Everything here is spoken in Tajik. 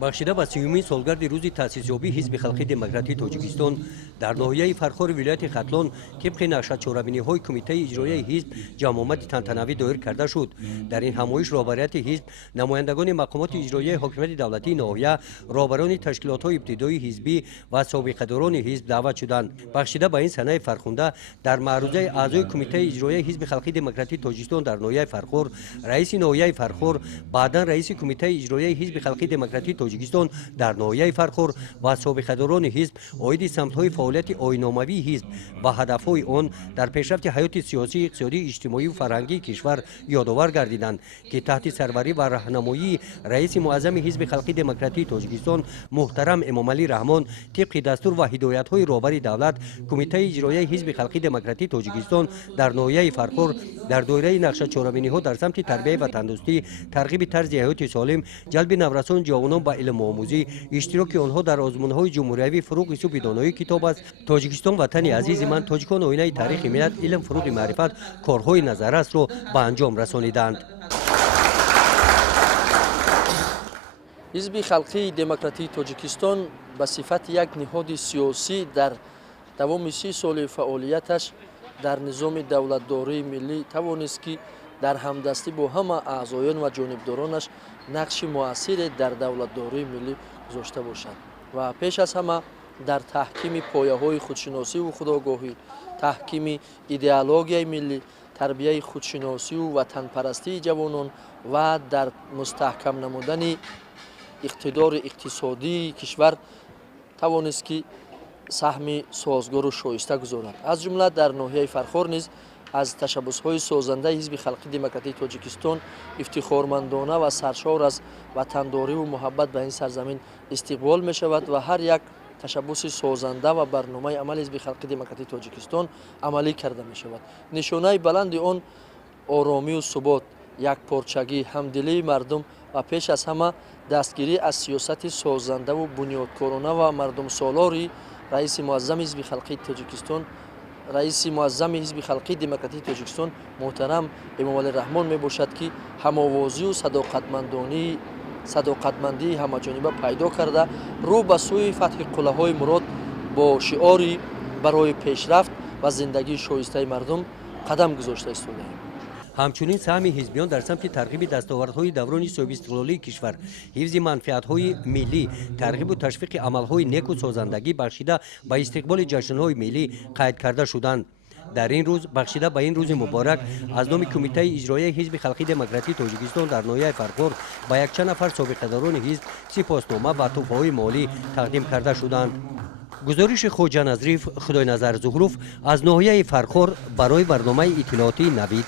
бахшида ба 30-мин солгарди рӯзи таъсисёбии ҳизби халқи демократии тоҷикистон дар ноҳияи фархори вилояти хатлон тибқи нақшачорабиниҳои кумитаи иҷроияи ҳизб ҷамъомади тантанавӣ доир карда шуд. Дар ин ҳамоиш роҳбарияти ҳизб, намояндагони мақомоти иҷроияи ҳокимияти давлатии ноҳия, роҳбарони ташкилотҳои ибтидоии ҳизбӣ ва собиқадорони ҳизб даъват шуданд. бахшида ба ин санаи фархунда, дар маърузаи аъзои кумитаи иҷроияи ҳизби халқи демократии тоҷикистон дар ноҳияи фархор, раиси ноҳияи фархор, баъдан раиси кумитаи иҷроияи ҳизби халқи демократии тоҷикистон дар ноҳияи фархор ва собиқадорони ҳизб оиди самтҳои фаъолияти оинномавии ҳизб ва ҳадафҳои он дар пешрафти ҳаёти сиёсӣ, иқтисодӣ, иҷтимоиву фарҳангии кишвар ёдовар гардиданд, ки таҳти сарварӣ ва раҳнамоии раиси муаззами ҳизби халқи демократии тоҷикистон муҳтарам Эмомалӣ Раҳмон тибқи дастур ва ҳидоятҳои роҳбари давлат, кумитаи иҷроияи ҳизби халқи демократии тоҷикистон дар ноҳияи фархор дар доираи нақшачорабиниҳо дар самти тарбия ва тандурустӣ, тарғиби тарзи ҳаёти солим, ҷалби наврасон ҷавонон ба илмуомӯзӣ, иштироки онҳо дар озмунҳои ҷумҳуриявӣ, фуруғи субҳи доноии китоб аст. Тоҷикистон ватани азизи ман, тоҷикон оинаи таърихи миллат, илм, фуруғи маърифат, корҳои назаррасро ба анҷом расониданд. ҳизби халқии демократии тоҷикистон ба сифати як ниҳоди сиёсӣ дар давоми 30 соли фаъолияташ дар низоми давлатдории миллӣ тавонист ки дар ҳамдастӣ бо ҳама аъзоён ва ҷонибдоронаш нақши муассире дар давлатдории миллӣ гузошта бошад ва пеш аз ҳама дар таҳкими пояҳои худшиносиву худогоҳӣ, таҳкими идеологияи миллӣ, тарбияи худшиносиву ватанпарастии ҷавонон ва дар мустаҳкам намудани иқтидори иқтисодии кишвар тавонист ки саҳми созгору шоиста гузорад. Аз ҷумла дар ноҳияи фархор низ аз ташаббусҳои созандаи ҳизби халқи демократии тоҷикистон ифтихормандона ва саршор аз ватандориву муҳаббат ба ин сарзамин истиқбол мешавад ва ҳар як ташаббуси созанда ва барномаи амали ҳизби халқи демократии тоҷикистон амалӣ карда мешавад. нишонаи баланди он оромию субот, якпорчагӣ, ҳамдилии мардум ва пеш аз ҳама дастгирӣ аз сиёсати созандаву бунёдкорона ва мардумсолори раиси муаззами ҳизби халқии тоҷикистон, раиси муаззами ҳизби халқии демократии тоҷикистон муҳтарам Эмомалӣ Раҳмон мебошад, ки ҳамовозию садоқатмандии ҳамаҷониба пайдо карда рӯ ба сӯи фатҳи қуллаҳои мурод бо шиори барои пешрафт ва зиндагии шоистаи мардум қадам гузошта истодаем. ҳамчунин саҳми ҳизбиён дар самти тарғиби дастовардҳои даврони соҳибистиқлолии кишвар, ҳифзи манфиатҳои миллӣ, тарғибу ташвиқи амалҳои неку созандагӣ бахшида ба истиқболи ҷашнҳои миллӣ қайд карда шуданд. дар ин рӯз бахшида ба ин рӯзи муборак аз номи кумитаи иҷроияи ҳизби халқи демократии тоҷикистон дар ноҳияи фархор ба якчанд нафар собиқадорони ҳизб сипоснома ва тӯҳфаҳои молӣ тақдим карда шуданд. гузориши хоҷа Назриф, Худойназар Зуҳруф аз ноҳияи фархор барои барномаи иттилоотии Навид.